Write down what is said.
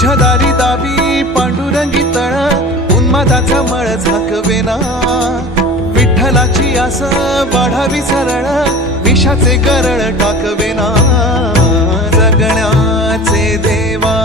तुझ्या दारी दावी पांडुरंगी तळ उन्मादाचा मळ झाकवेना विठ्ठलाची आस वाढावी सरळ विषाचे गरळ टाकवेना जगण्याचे देवा